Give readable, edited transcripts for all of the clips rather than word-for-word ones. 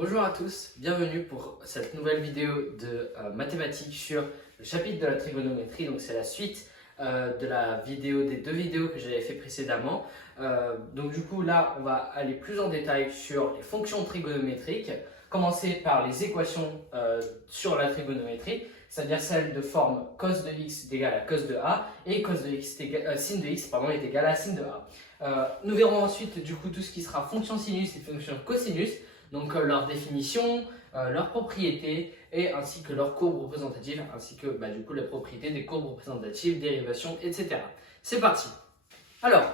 Bonjour à tous, bienvenue pour cette nouvelle vidéo de mathématiques sur le chapitre de la trigonométrie. Donc c'est la suite de la vidéo, des deux vidéos que j'avais fait précédemment. Donc du coup là on va aller plus en détail sur les fonctions trigonométriques, commencer par les équations sur la trigonométrie, c'est-à-dire celle de forme cos de x est égal à cos de a et cos de x sin de x est égal à sin de a. Nous verrons ensuite du coup tout ce qui sera fonction sinus et fonction cosinus. Donc leur définition, leurs propriétés et ainsi que leurs courbes représentatives, ainsi que du coup les propriétés des courbes représentatives, dérivations, etc. C'est parti. Alors,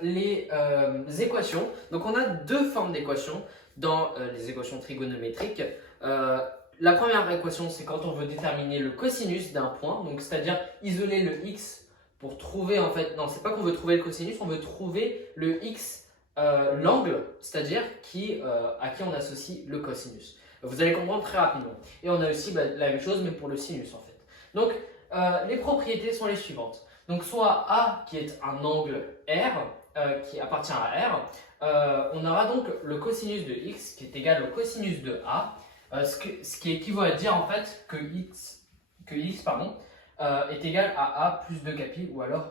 les équations, donc on a deux formes d'équations dans les équations trigonométriques. La première équation, c'est quand on veut déterminer le cosinus d'un point, donc c'est-à-dire isoler le x pour trouver en fait, non c'est pas qu'on veut trouver le cosinus, on veut trouver le x l'angle, c'est-à-dire à qui on associe le cosinus. Vous allez comprendre très rapidement. Et on a aussi la même chose, mais pour le sinus en fait. Donc, les propriétés sont les suivantes. Donc, soit A qui est un angle R, qui appartient à R, on aura donc le cosinus de X qui est égal au cosinus de A, ce qui équivaut à dire en fait que X est égal à A plus 2 capi, ou alors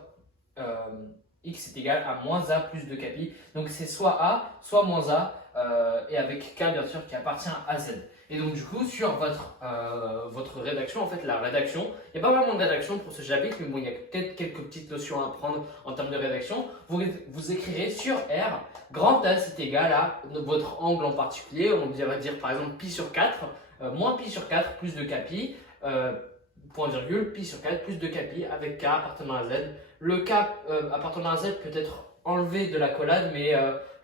x est égal à moins a plus 2 capi. Donc c'est soit a, soit moins a, et avec k bien sûr qui appartient à z. Et donc du coup sur votre rédaction, en fait la rédaction, il n'y a pas vraiment de rédaction pour ce chapitre, mais bon il y a peut-être quelques petites notions à apprendre en termes de rédaction. Vous écrirez sur R, grand S est égal à votre angle en particulier, on devrait dire par exemple pi sur 4, moins pi sur 4 plus 2 capi, point virgule, pi sur 4 plus 2 capi avec k appartenant à z. Le k appartenant à z peut être enlevé de la collade, mais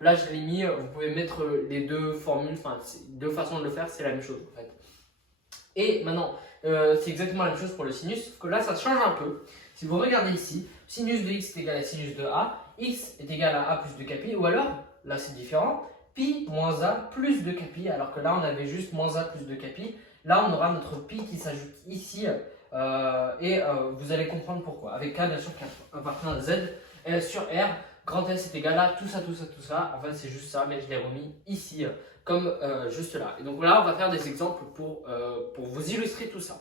là je l'ai mis, vous pouvez mettre les deux formules, enfin deux façons de le faire, c'est la même chose en fait. Et maintenant, c'est exactement la même chose pour le sinus, sauf que là ça change un peu. Si vous regardez ici, sinus de x est égal à sinus de a, x est égal à plus 2 capi, ou alors, là c'est différent, pi moins a plus 2 capi, alors que là on avait juste moins a plus 2 capi. Là on aura notre pi qui s'ajoute ici, et vous allez comprendre pourquoi. Avec k bien sûr qui appartient à z, sur r, grand S est égal à tout ça, tout ça, tout ça. En fait c'est juste ça, mais je l'ai remis ici comme juste là. Et donc là on va faire des exemples pour vous illustrer tout ça.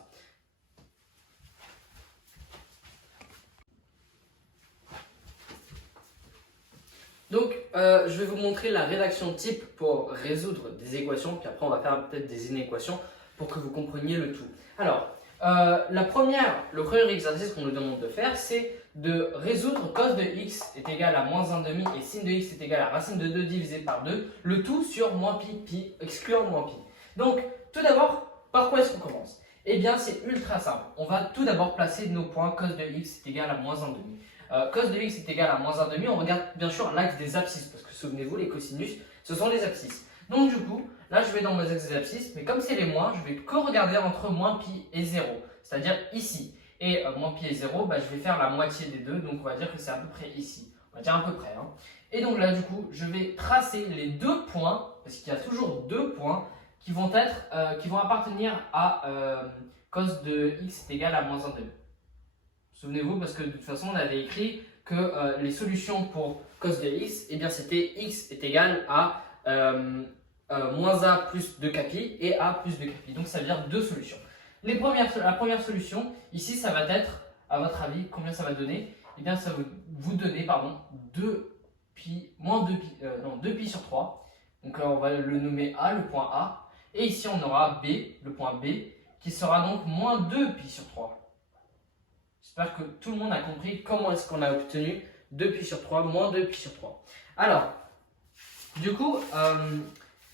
Donc, je vais vous montrer la rédaction type pour résoudre des équations, puis après on va faire peut-être des inéquations pour que vous compreniez le tout. Alors, le premier exercice qu'on nous demande de faire, c'est de résoudre cos de x est égal à moins 1 demi et sin de x est égal à racine de 2 divisé par 2, le tout sur moins pi, excluant moins pi. Donc, tout d'abord, par quoi est-ce qu'on commence? Eh bien, c'est ultra simple. On va tout d'abord placer nos points cos de x est égal à moins 1 demi. Cos de x est égal à moins 1 demi, on regarde bien sûr l'axe des abscisses, parce que souvenez-vous, les cosinus, ce sont les abscisses. Donc du coup, là je vais dans mes axes des abscisses, mais comme c'est les moins, je vais que regarder entre moins pi et 0, c'est-à-dire ici. Et moins pi et 0, je vais faire la moitié des deux, donc on va dire que c'est à peu près ici. On va dire à peu près. Hein. Et donc là du coup, je vais tracer les deux points, parce qu'il y a toujours deux points, qui vont appartenir à cos de x est égal à moins 1 demi. Souvenez-vous, parce que de toute façon, on avait écrit que les solutions pour cos de x, eh bien c'était x est égal à moins a plus 2 capi et a plus 2 capi. Donc ça veut dire deux solutions. La première solution, ici, ça va être, à votre avis, combien ça va donner? Eh bien, ça va vous donner, 2 pi sur 3. Donc on va le nommer A, le point A. Et ici, on aura B, le point B, qui sera donc moins 2 pi sur 3. J'espère que tout le monde a compris comment est-ce qu'on a obtenu 2 pi sur 3, moins 2 pi sur 3. Alors, du coup,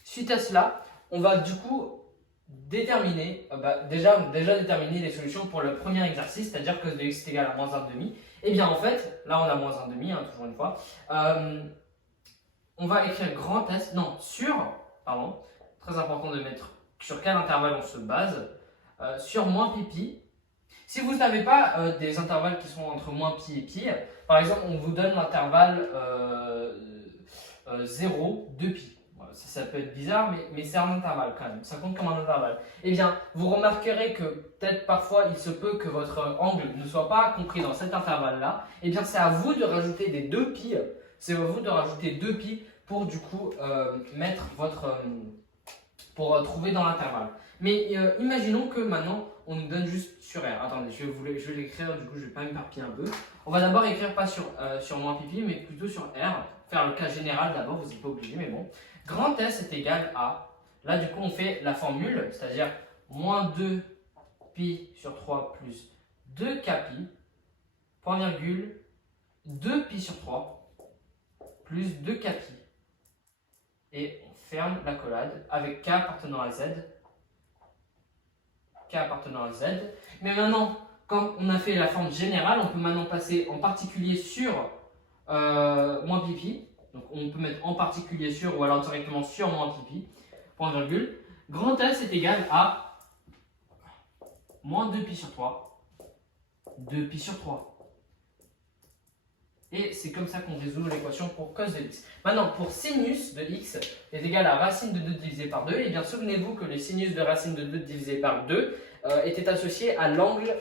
suite à cela, on va du coup déterminer, déjà déterminer les solutions pour le premier exercice, c'est-à-dire cos de x est égal à moins 1 demi. Et bien en fait, là on a moins 1 demi, toujours une fois. On va écrire grand S, très important de mettre sur quel intervalle on se base, sur moins pi. Si vous n'avez pas des intervalles qui sont entre moins pi et pi, par exemple, on vous donne l'intervalle 0, 2 pi. Voilà, ça peut être bizarre, mais c'est un intervalle quand même, ça compte comme un intervalle. Eh bien, vous remarquerez que peut-être parfois il se peut que votre angle ne soit pas compris dans cet intervalle-là. Eh bien, c'est à vous de rajouter des 2 pi, pour du coup mettre votre pour trouver dans l'intervalle. Mais imaginons que maintenant, on nous donne juste sur R. Attendez, je vais l'écrire, du coup, je ne vais pas m'éparpiller un peu. On va d'abord écrire pas sur moins pipi, mais plutôt sur R. Faire le cas général d'abord, vous n'êtes pas obligé, mais bon. Grand S est égal à, là du coup, on fait la formule, c'est-à-dire moins 2 pi sur 3 plus 2 kpi, point virgule, 2 pi sur 3 plus 2 kpi. Et on ferme la collade avec k appartenant à z. K appartenant à z. Mais maintenant, quand on a fait la forme générale, on peut maintenant passer en particulier sur moins pipi. Donc on peut mettre en particulier sur ou alors directement sur moins pipi. Point virgule. Grand S est égal à moins 2 pi sur 3. 2 pi sur 3. Et c'est comme ça qu'on résout l'équation pour cos de x. Maintenant, pour sinus de x est égal à racine de 2 divisé par 2. Et bien, souvenez-vous que le sinus de racine de 2 divisé par 2 était associé à l'angle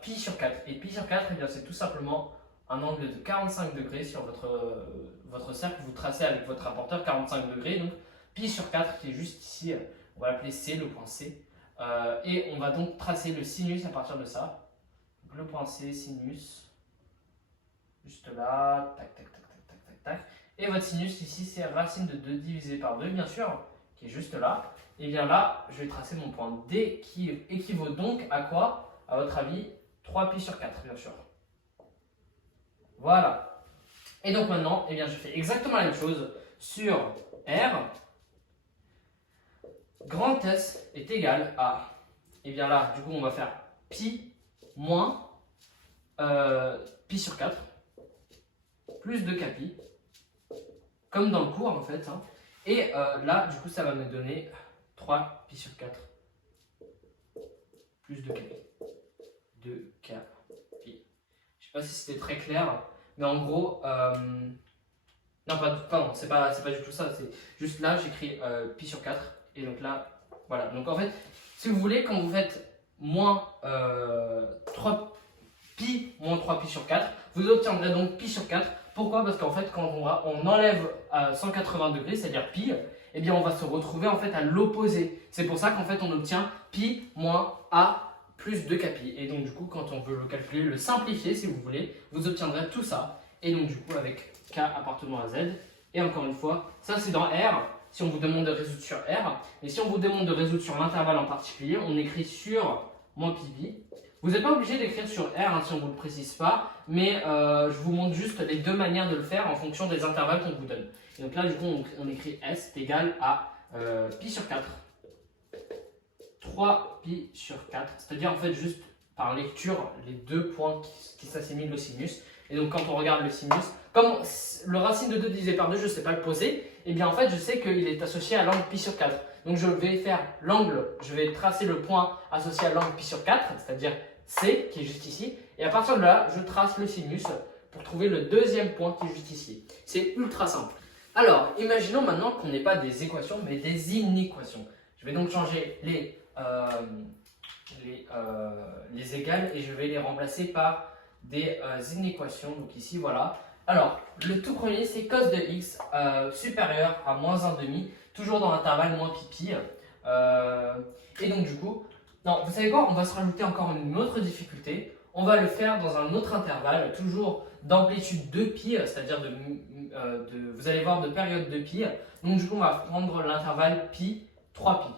pi sur 4. Et pi sur 4, eh bien, c'est tout simplement un angle de 45 degrés sur votre cercle. Vous tracez avec votre rapporteur 45 degrés. Donc, pi sur 4 qui est juste ici, on va l'appeler C, le point C. Et on va donc tracer le sinus à partir de ça. Donc, le point C, sinus. Juste là, tac, tac, tac, tac, tac, tac, tac. Et votre sinus ici, c'est racine de 2 divisé par 2, bien sûr, qui est juste là. Et bien là, je vais tracer mon point D qui équivaut donc à quoi, à votre avis? 3 pi sur 4, bien sûr. Voilà. Et donc maintenant, eh bien, je fais exactement la même chose sur R. Grand S est égal à, et bien là, du coup, on va faire pi moins pi sur 4. Plus 2 kpi, comme dans le cours en fait. Hein. Et là, du coup, ça va me donner 3 pi sur 4 plus 2 kpi. 2 kpi. Je sais pas si c'était très clair, mais en gros, non, pardon, c'est pas du tout ça. C'est juste là, j'écris pi sur 4. Et donc là, voilà. Donc en fait, si vous voulez, quand vous faites moins 3 pi moins 3 pi sur 4, vous obtiendrez donc pi sur 4. Pourquoi? Parce qu'en fait, quand on enlève 180 degrés, c'est-à-dire pi, eh bien on va se retrouver en fait à l'opposé. C'est pour ça qu'en fait on obtient pi moins a plus 2 kpi. Et donc du coup, quand on veut le calculer, le simplifier si vous voulez, vous obtiendrez tout ça. Et donc du coup avec k appartenant à z. Et encore une fois, ça c'est dans R, si on vous demande de résoudre sur R. Mais si on vous demande de résoudre sur l'intervalle en particulier, on écrit sur moins pi. Vous n'êtes pas obligé d'écrire sur R hein, si on ne vous le précise pas, mais je vous montre juste les deux manières de le faire en fonction des intervalles qu'on vous donne. Et donc là, du coup, on écrit S est égal à pi sur 4, 3 pi sur 4, c'est-à-dire en fait juste par lecture les deux points qui s'assimilent au sinus. Et donc quand on regarde le sinus, comme le racine de 2 divisé par 2, je ne sais pas le poser, et bien en fait je sais qu'il est associé à l'angle pi sur 4. Donc je vais faire l'angle, je vais tracer le point associé à l'angle pi sur 4, c'est-à-dire C qui est juste ici, et à partir de là, je trace le sinus pour trouver le deuxième point qui est juste ici. C'est ultra simple. Alors, imaginons maintenant qu'on n'ait pas des équations, mais des inéquations. Je vais donc changer les égales et je vais les remplacer par des inéquations. Donc ici, voilà. Alors, le tout premier, c'est cos de x supérieur à moins 1,5, toujours dans l'intervalle moins pi. Et donc du coup, non, vous savez quoi? On va se rajouter encore une autre difficulté. On va le faire dans un autre intervalle, toujours d'amplitude 2π, c'est-à-dire vous allez voir de période 2π. Donc du coup, on va prendre l'intervalle pi 3π,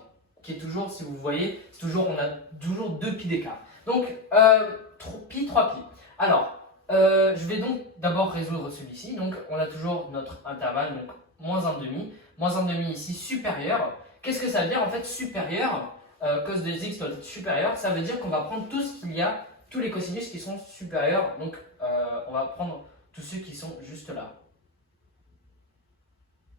qui est toujours, si vous voyez, on a toujours 2π d'écart. Donc pi 3π. Alors, je vais donc d'abord résoudre celui-ci. Donc on a toujours notre intervalle, donc moins 1,5. Moins 1,5 ici supérieur. Qu'est-ce que ça veut dire en fait supérieur? Cos de x doit être supérieur, ça veut dire qu'on va prendre tout ce qu'il y a, tous les cosinus qui sont supérieurs. Donc on va prendre tous ceux qui sont juste là.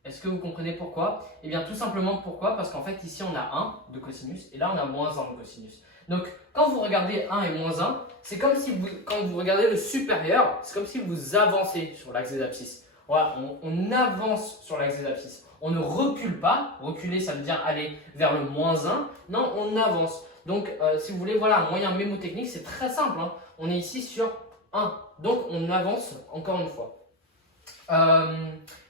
Est-ce que vous comprenez pourquoi? Eh bien tout simplement pourquoi? Parce qu'en fait ici on a 1 de cosinus et là on a moins 1 de cosinus. Donc quand vous regardez 1 et moins 1, c'est comme si quand vous regardez le supérieur, c'est comme si vous avancez sur l'axe des abscisses. Voilà, on avance sur l'axe des abscisses. On ne recule pas. Reculer, ça veut dire aller vers le moins 1. Non, on avance. Donc, si vous voulez, voilà un moyen mémotechnique, c'est très simple. Hein. On est ici sur 1. Donc, on avance encore une fois.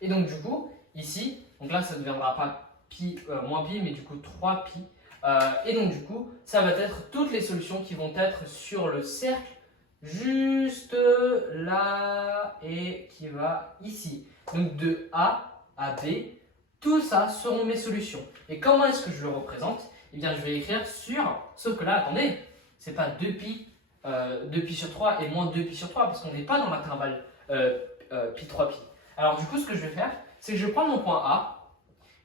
Et donc, du coup, ici, donc là, ça ne deviendra pas pi moins pi, mais du coup 3 pi. Et donc du coup, ça va être toutes les solutions qui vont être sur le cercle juste là et qui va ici. Donc de A à B, tout ça seront mes solutions. Et comment est-ce que je le représente? Eh bien, je vais écrire sur, sauf que là, attendez, c'est pas 2pi, 2pi sur 3 et moins 2pi sur 3 parce qu'on n'est pas dans l'intervalle pi 3pi. Alors du coup, ce que je vais faire, c'est que je vais prendre mon point A,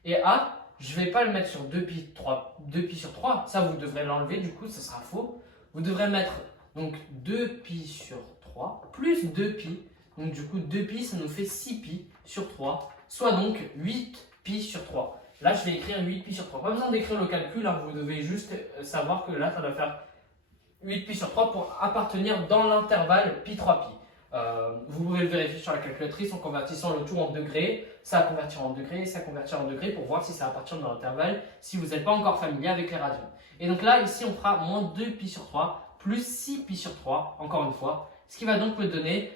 et A, je ne vais pas le mettre sur 2pi sur 3, ça vous devrez l'enlever, du coup, ça sera faux. Vous devrez mettre donc 2pi sur 3 plus 2pi, donc du coup 2pi, ça nous fait 6pi sur 3, soit donc 8pi sur 3. Là, je vais écrire 8pi sur 3. Pas besoin d'écrire le calcul, hein, vous devez juste savoir que là, ça doit faire 8pi sur 3 pour appartenir dans l'intervalle pi 3pi. Vous pouvez le vérifier sur la calculatrice en convertissant le tout en degrés, ça va convertir en degrés, ça va convertir en degrés pour voir si ça appartient dans l'intervalle, si vous n'êtes pas encore familier avec les radians. Et donc là, ici, on fera moins 2pi sur 3 plus 6pi sur 3, encore une fois, ce qui va donc me donner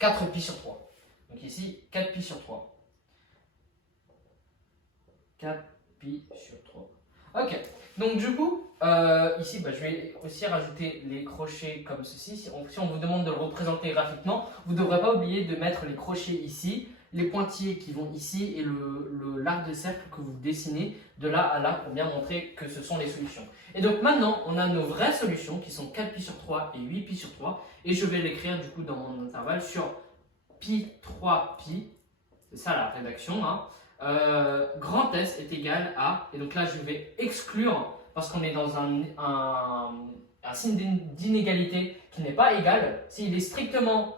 4pi sur 3. Donc ici, 4pi sur 3. 4pi sur 3. Ok, donc du coup, ici, je vais aussi rajouter les crochets comme ceci. Si on vous demande de le représenter graphiquement, vous ne devrez pas oublier de mettre les crochets ici, les pointillés qui vont ici et l'arc de cercle que vous dessinez de là à là pour bien montrer que ce sont les solutions. Et donc maintenant, on a nos vraies solutions qui sont 4pi sur 3 et 8pi sur 3. Et je vais l'écrire du coup dans mon intervalle sur pi 3pi. C'est ça la rédaction, hein. Grand S est égal à, et donc là je vais exclure parce qu'on est dans un signe d'inégalité qui n'est pas égal. S'il est strictement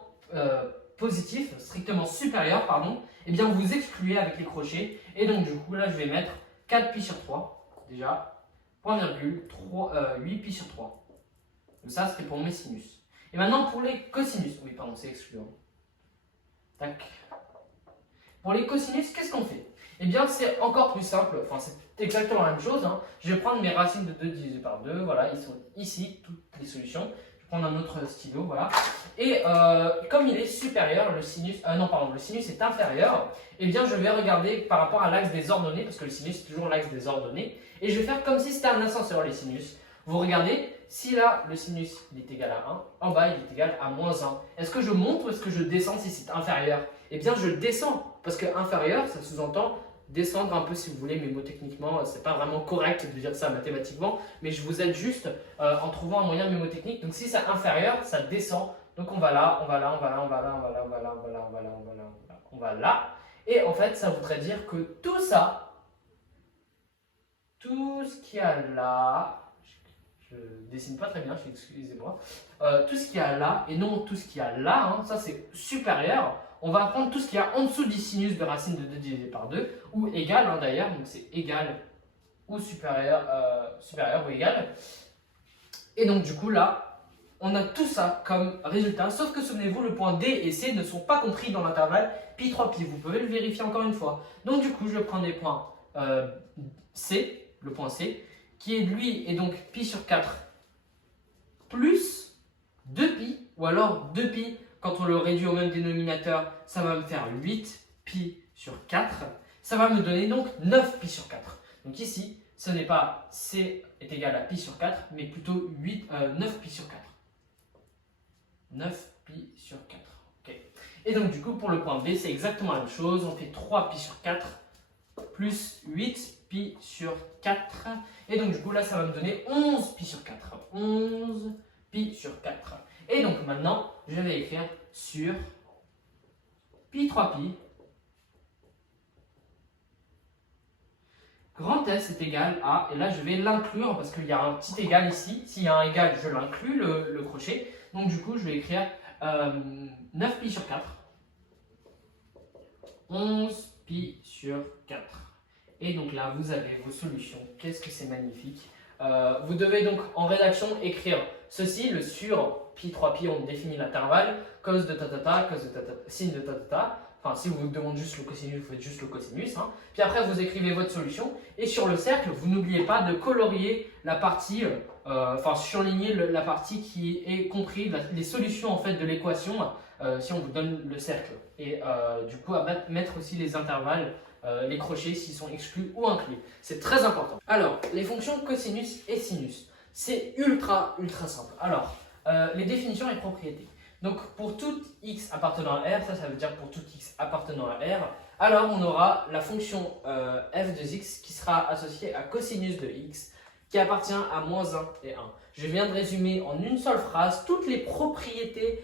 positif, strictement supérieur, pardon, et bien vous excluez avec les crochets. Et donc du coup là je vais mettre 4pi sur 3, déjà, point virgule, 8pi sur 3. Donc ça c'était pour mes sinus. Et maintenant pour les cosinus, oui pardon c'est excluant. Tac. Pour les cosinus, qu'est-ce qu'on fait? Eh bien, c'est encore plus simple, enfin c'est exactement la même chose, hein. Je vais prendre mes racines de 2 divisé par 2, voilà, ils sont ici, toutes les solutions. Je vais prendre un autre stylo, voilà. Et comme il est supérieur, le sinus, le sinus est inférieur, eh bien je vais regarder par rapport à l'axe des ordonnées, parce que le sinus est toujours l'axe des ordonnées, et je vais faire comme si c'était un ascenseur, les sinus. Vous regardez, si là, le sinus il est égal à 1, en bas il est égal à moins 1. Est-ce que je monte ou est-ce que je descends si c'est inférieur? Eh bien je descends, parce que inférieur, ça sous-entend descendre un peu si vous voulez, mais mémotechniquement, c'est pas vraiment correct de dire ça mathématiquement, mais je vous aide juste en trouvant un moyen mémotechnique. Donc si c'est inférieur, ça descend. Donc on va là, on va là, on va là, on va là, on va là, on va là, on va là, on va là, on va là, on va là. Et en fait, ça voudrait dire que tout ça, tout ce qu'il y a là, je dessine pas très bien, excusez-moi, tout ce qu'il y a là, et non tout ce qu'il y a là, hein, ça c'est supérieur. On va prendre tout ce qu'il y a en dessous du sinus de racine de 2 divisé par 2, ou égal hein, d'ailleurs, donc c'est égal ou supérieur, supérieur ou égal. Et donc du coup là, on a tout ça comme résultat, sauf que souvenez-vous, le point D et C ne sont pas compris dans l'intervalle pi 3pi, vous pouvez le vérifier encore une fois. Donc du coup, je prends des points C, le point C, qui est lui est donc pi sur 4 plus 2pi, ou alors 2pi. Quand on le réduit au même dénominateur, ça va me faire 8pi sur 4. Ça va me donner donc 9pi sur 4. Donc ici, ce n'est pas C est égal à pi sur 4, mais plutôt 9pi sur 4. 9pi sur 4. Okay. Et donc du coup, pour le point B, c'est exactement la même chose. On fait 3pi sur 4 plus 8pi sur 4. Et donc du coup, là, ça va me donner 11pi sur 4. 11pi sur 4. Et donc maintenant, je vais écrire sur pi 3pi. Grand S est égal à, et là je vais l'inclure parce qu'il y a un petit égal ici. S'il y a un égal, je l'inclus, le crochet. Donc du coup, je vais écrire 9pi sur 4. 11pi sur 4. Et donc là, vous avez vos solutions. Qu'est-ce que c'est magnifique. Vous devez donc en rédaction écrire ceci, le sur pi 3pi, on définit l'intervalle, cos de tatata, cos de tatata, sin de tatata. Enfin, si vous demandez juste le cosinus, vous faites juste le cosinus. Hein. Puis après, vous écrivez votre solution. Et sur le cercle, vous n'oubliez pas de colorier la partie, surligner la partie qui est comprise, les solutions en fait de l'équation, si on vous donne le cercle. Et du coup, à mettre aussi les intervalles les crochets s'ils sont exclus ou inclus. C'est très important. Alors, les fonctions cosinus et sinus, c'est ultra simple. Alors, les définitions et propriétés. Donc, pour tout x appartenant à R, ça veut dire pour tout x appartenant à R, alors on aura la fonction f de x qui sera associée à cosinus de x qui appartient à moins 1 et 1. Je viens de résumer en une seule phrase toutes les propriétés,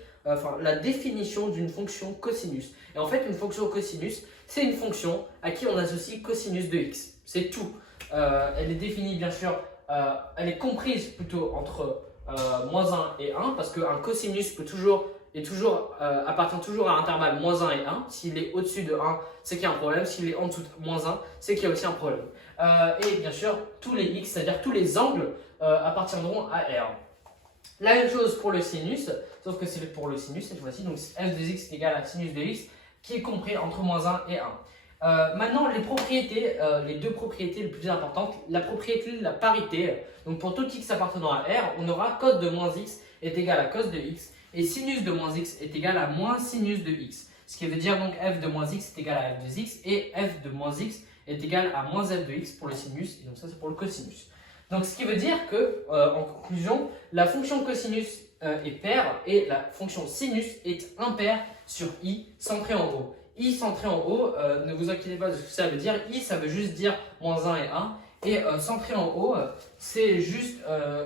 la définition d'une fonction cosinus. Et en fait, une fonction cosinus, c'est une fonction à qui on associe cosinus de x. C'est tout. Elle est définie, bien sûr, elle est comprise plutôt entre moins 1 et 1, parce qu'un cosinus appartient toujours à l'intervalle moins 1 et 1. S'il est au-dessus de 1, c'est qu'il y a un problème. S'il est en dessous de moins 1, c'est qu'il y a aussi un problème. Et bien sûr, tous les x, c'est-à-dire tous les angles, appartiendront à R. La même chose pour le sinus, sauf que c'est pour le sinus cette fois-ci. Donc f de x est égal à sinus de x, qui est compris entre moins 1 et 1. Maintenant, les propriétés, les deux propriétés les plus importantes, la propriété de la parité. Donc pour tout x appartenant à R, on aura cos de moins x est égal à cos de x et sinus de moins x est égal à moins sinus de x. Ce qui veut dire donc f de moins x est égal à f de x et f de moins x est égal à moins f de x pour le sinus. Et donc ça c'est pour le cosinus. Donc ce qui veut dire que, en conclusion, la fonction cosinus est paire et la fonction sinus est impaire sur i centré en haut. I centré en haut, ne vous inquiétez pas de ce que ça veut dire. I, ça veut juste dire moins 1 et 1. Et centré en haut, c'est juste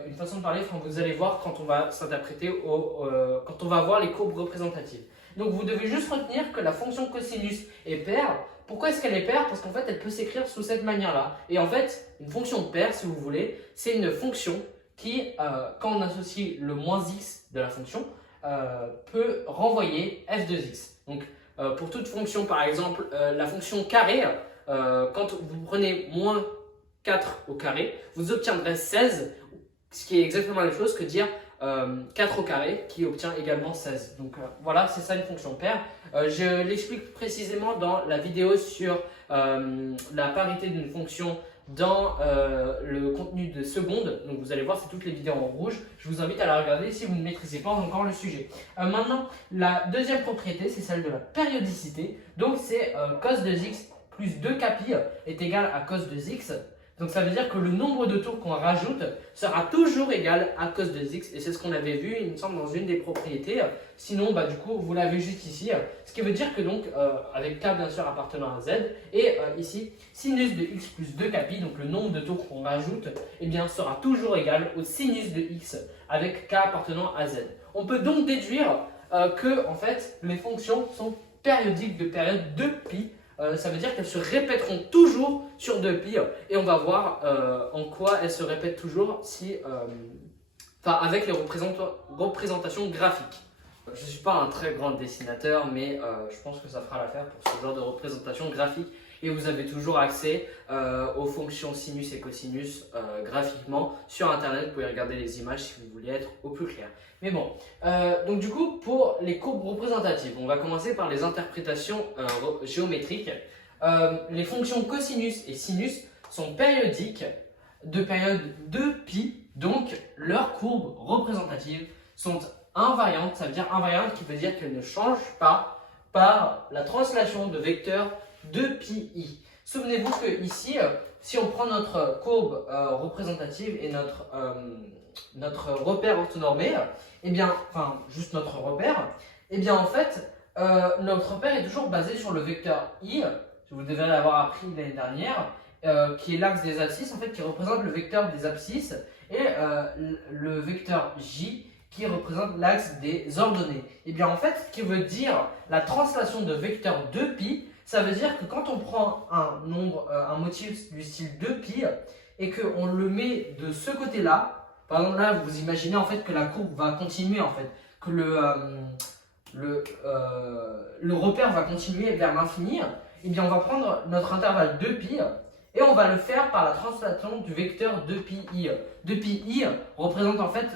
une façon de parler. Vous allez voir quand on va s'interpréter, quand on va voir les courbes représentatives. Donc vous devez juste retenir que la fonction cosinus est paire. Pourquoi est-ce qu'elle est paire? Parce qu'en fait, elle peut s'écrire sous cette manière-là. Et en fait, une fonction paire, si vous voulez, c'est une fonction qui, quand on associe le moins x de la fonction, peut renvoyer f de x. Donc, pour toute fonction, par exemple, la fonction carré, quand vous prenez moins 4 au carré, vous obtiendrez 16, ce qui est exactement la même chose que dire 4 au carré qui obtient également 16. Donc voilà, c'est ça une fonction paire. Je l'explique précisément dans la vidéo sur la parité d'une fonction dans le contenu de seconde. Donc vous allez voir, c'est toutes les vidéos en rouge. Je vous invite à la regarder si vous ne maîtrisez pas encore le sujet. Maintenant, la deuxième propriété, c'est celle de la périodicité. Donc c'est cos de x plus 2 capi est égal à cos de x. Donc ça veut dire que le nombre de tours qu'on rajoute sera toujours égal à cos de x. Et c'est ce qu'on avait vu, il me semble, dans une des propriétés. Sinon, du coup, vous l'avez juste ici. Ce qui veut dire que donc, avec k bien sûr appartenant à z, et ici, sinus de x plus 2 capi, donc le nombre de tours qu'on rajoute, eh bien, sera toujours égal au sinus de x avec k appartenant à z. On peut donc déduire que, en fait, les fonctions sont périodiques de période 2π. Ça veut dire qu'elles se répéteront toujours sur 2π et on va voir en quoi elles se répètent toujours avec les représentations graphiques. Je ne suis pas un très grand dessinateur, mais je pense que ça fera l'affaire pour ce genre de représentation graphique. Et vous avez toujours accès aux fonctions sinus et cosinus graphiquement sur Internet. Vous pouvez regarder les images si vous voulez être au plus clair. Mais bon, donc du coup, pour les courbes représentatives, on va commencer par les interprétations géométriques. Les fonctions cosinus et sinus sont périodiques de période 2π, donc leurs courbes représentatives sont invariantes. Ça veut dire invariante qui veut dire qu'elles ne changent pas par la translation de vecteurs 2πi. Souvenez-vous que ici, si on prend notre courbe représentative et notre repère orthonormé, eh bien, juste notre repère, eh bien en fait, notre repère est toujours basé sur le vecteur i, vous devez l'avoir appris l'année dernière, qui est l'axe des abscisses, en fait, qui représente le vecteur des abscisses, et le vecteur j, qui représente l'axe des ordonnées. Et bien en fait, ce qui veut dire la translation de vecteur 2π, ça veut dire que quand on prend un motif du style 2π et qu'on le met de ce côté-là, par exemple là, vous imaginez en fait que la courbe va continuer en fait, que le repère va continuer vers l'infini, et bien on va prendre notre intervalle 2π et on va le faire par la translation du vecteur 2πi. 2πi représente en fait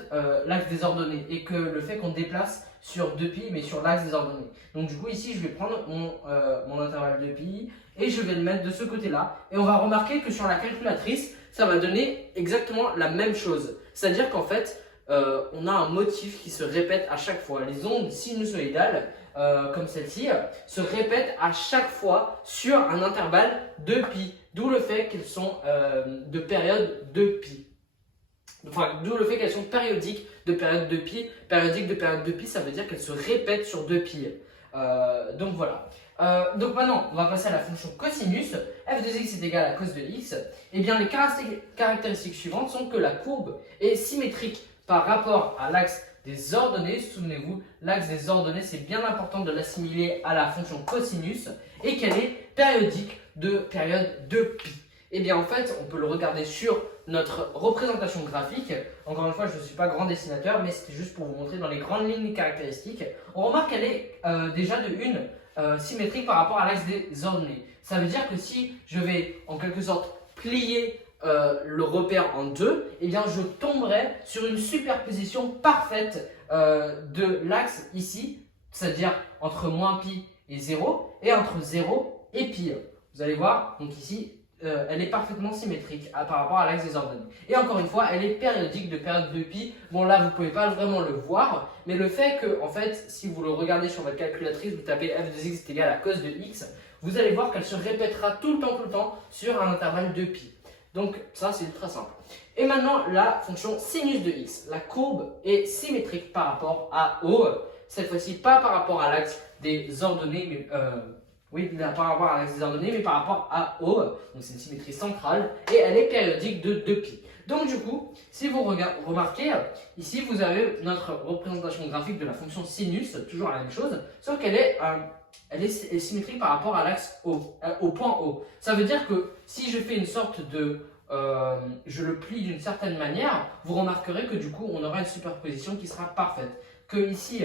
l'axe des ordonnées et que le fait qu'on déplace sur 2π mais sur l'axe des ordonnées. Donc du coup ici je vais prendre mon intervalle 2πi et je vais le mettre de ce côté-là et on va remarquer que sur la calculatrice ça va donner exactement la même chose. C'est-à-dire qu'en fait on a un motif qui se répète à chaque fois. Les ondes sinusoïdales comme celle-ci, se répètent à chaque fois sur un intervalle de pi. D'où le fait qu'elles sont de période de pi. Enfin, d'où le fait qu'elles sont périodiques de période de pi. Périodiques de période de pi, ça veut dire qu'elles se répètent sur 2 pi. Donc voilà. Donc maintenant, on va passer à la fonction cosinus. F de x est égal à cos de x. Et bien, les caractéristiques suivantes sont que la courbe est symétrique par rapport à l'axe des ordonnées. Souvenez-vous, l'axe des ordonnées, c'est bien important de l'assimiler à la fonction cosinus et qu'elle est périodique de période de pi. Et bien, en fait, on peut le regarder sur notre représentation graphique. Encore une fois, je ne suis pas grand dessinateur, mais c'était juste pour vous montrer dans les grandes lignes caractéristiques. On remarque qu'elle est déjà de une symétrique par rapport à l'axe des ordonnées. Ça veut dire que si je vais en quelque sorte plier le repère en deux, eh bien je tomberai sur une superposition parfaite de l'axe ici, c'est-à-dire entre moins pi et 0, et entre 0 et pi. Vous allez voir, donc ici, elle est parfaitement symétrique par rapport à l'axe des ordonnées. Et encore une fois, elle est périodique de période de pi. Bon là, vous ne pouvez pas vraiment le voir, mais le fait que, en fait, si vous le regardez sur votre calculatrice, vous tapez f de x est égal à cos de x, vous allez voir qu'elle se répétera tout le temps sur un intervalle de pi. Donc ça, c'est ultra simple. Et maintenant, la fonction sinus de x. La courbe est symétrique par rapport à O. Cette fois-ci, pas par rapport à l'axe des ordonnées, mais oui, par rapport à l'axe des ordonnées, mais par rapport à O. Donc c'est une symétrie centrale et elle est périodique de 2π. Donc du coup, si vous remarquez, ici vous avez notre représentation graphique de la fonction sinus, toujours la même chose, sauf qu'elle est symétrique par rapport à l'axe O, au point O. Ça veut dire que si je fais une sorte de... je le plie d'une certaine manière, vous remarquerez que du coup on aura une superposition qui sera parfaite. Que ici,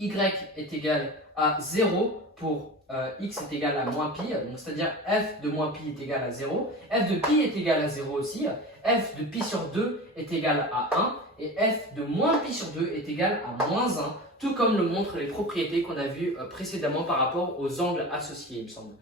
y est égal à 0 pour x est égal à moins pi, c'est-à-dire f de moins pi est égal à 0, f de pi est égal à 0 aussi, f de pi sur 2 est égal à 1, et f de moins pi sur 2 est égal à moins 1, tout comme le montrent les propriétés qu'on a vues précédemment par rapport aux angles associés, il me semble.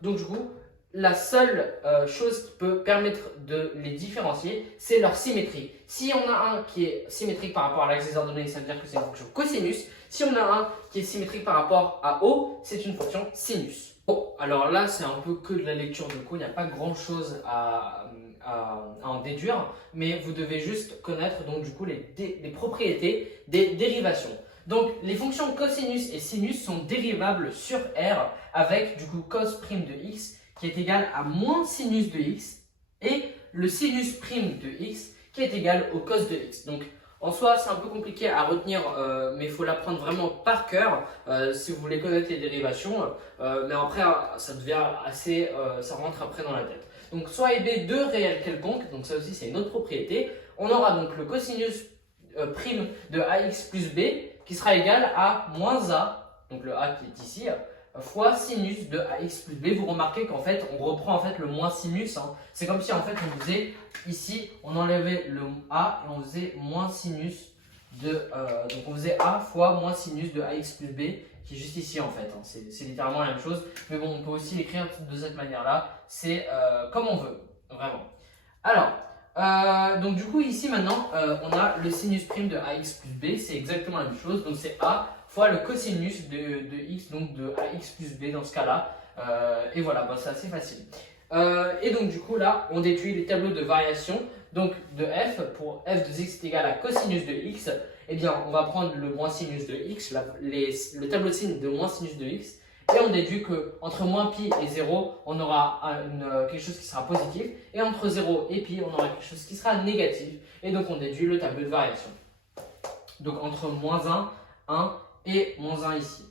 Donc du coup, la seule chose qui peut permettre de les différencier, c'est leur symétrie. Si on a un qui est symétrique par rapport à l'axe des ordonnées, ça veut dire que c'est une fonction cosinus. Si on a un qui est symétrique par rapport à O, c'est une fonction sinus. Bon, alors là, c'est un peu que de la lecture de cours, il n'y a pas grand-chose à en déduire, mais vous devez juste connaître donc du coup les propriétés des dérivations. Donc les fonctions cosinus et sinus sont dérivables sur R avec du coup cos prime de x qui est égal à moins sinus de x et le sinus prime de x qui est égal au cos de x. Donc en soi c'est un peu compliqué à retenir mais il faut l'apprendre vraiment par cœur si vous voulez connaître les dérivations, mais après ça devient assez, ça rentre après dans la tête. Donc soit et b deux réels quelconques, donc ça aussi c'est une autre propriété. On aura donc le cosinus prime de ax plus b qui sera égal à moins a, donc le a qui est ici, fois sinus de ax plus b. Vous remarquez qu'en fait on reprend en fait le moins sinus, hein. C'est comme si en fait on faisait ici, on enlevait le a et on faisait moins sinus de, donc on faisait a fois moins sinus de ax plus b qui est juste ici en fait, hein. C'est littéralement la même chose, mais bon on peut aussi l'écrire de cette manière là, c'est comme on veut, vraiment. Alors, donc du coup ici maintenant on a le sinus prime de ax plus b, c'est exactement la même chose, donc c'est a fois le cosinus de x, donc de ax plus b dans ce cas là, et voilà, bah, c'est assez facile. Et donc du coup là on déduit les tableaux de variation donc de f. Pour f de x est égal à cosinus de x, et bien on va prendre le moins sinus de x, le tableau de signe de moins sinus de x, et on déduit que entre moins pi et 0 on aura quelque chose qui sera positif, et entre 0 et pi on aura quelque chose qui sera négatif, et donc on déduit le tableau de variation. Donc entre moins 1, 1 et moins 1 ici.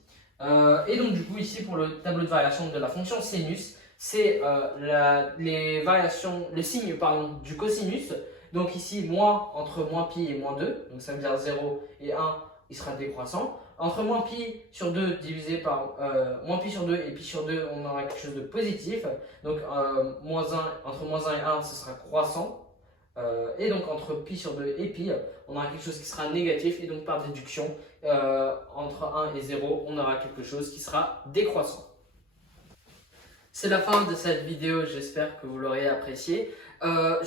Et donc du coup ici pour le tableau de variation de la fonction sinus, c'est les variations, le signe pardon, du cosinus. Donc ici moins entre moins pi et moins 2, donc ça veut dire 0 et 1, il sera décroissant. Entre moins pi sur 2 divisé par moins pi sur 2 et pi sur 2, on aura quelque chose de positif. Donc moins 1, entre moins 1 et 1, ce sera croissant. Et donc entre pi sur 2 et pi, on aura quelque chose qui sera négatif, et donc par déduction, entre 1 et 0, on aura quelque chose qui sera décroissant. C'est la fin de cette vidéo, j'espère que vous l'aurez appréciée.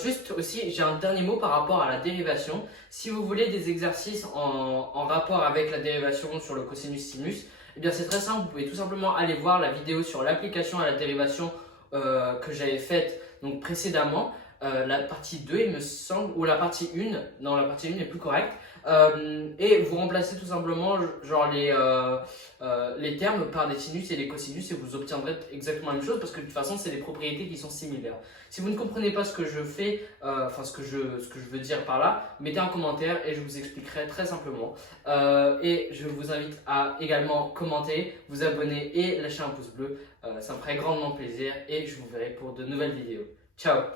Juste aussi, j'ai un dernier mot par rapport à la dérivation. Si vous voulez des exercices en rapport avec la dérivation sur le cosinus sinus, eh bien c'est très simple, vous pouvez tout simplement aller voir la vidéo sur l'application à la dérivation que j'avais faite donc précédemment. La partie 2 il me semble, ou la partie 1, non la partie 1 est plus correcte. Et vous remplacez tout simplement genre les termes par des sinus et des cosinus et vous obtiendrez exactement la même chose parce que de toute façon c'est des propriétés qui sont similaires. Si vous ne comprenez pas ce que je fais, ce que je veux dire par là, mettez un commentaire et je vous expliquerai très simplement. Et je vous invite à également commenter, vous abonner et lâcher un pouce bleu. Ça me ferait grandement plaisir et je vous verrai pour de nouvelles vidéos. Ciao!